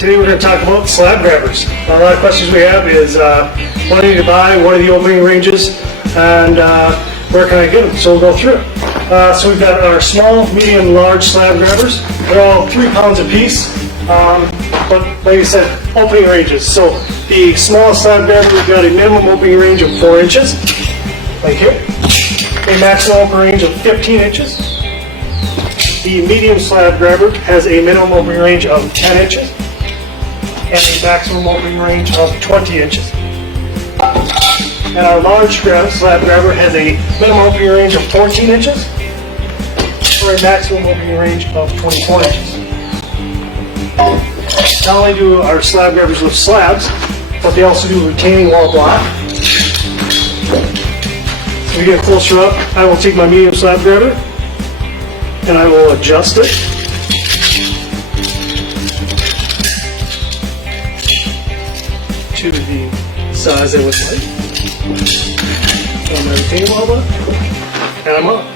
Today we're going to talk about slab grabbers. A lot of questions we have is what do you need to buy, what are the opening ranges, and where can I get them? So we'll go through it. So we've got our small, medium, large slab grabbers. They're all 3 pounds a piece, but like I said, opening ranges. So the small slab grabber, we've got a minimum opening range of 4 inches, like here. A maximum opening range of 15 inches. The medium slab grabber has a minimum opening range of 10 inches and a maximum opening range of 20 inches. And our large slab grabber has a minimum opening range of 14 inches or a maximum opening range of 24 inches. Not only do our slab grabbers lift slabs, but they also do retaining wall block. So we get closer up, I will take my medium slab grabber and I will adjust it to the size I would like. On my retaining wall block, and I'm up.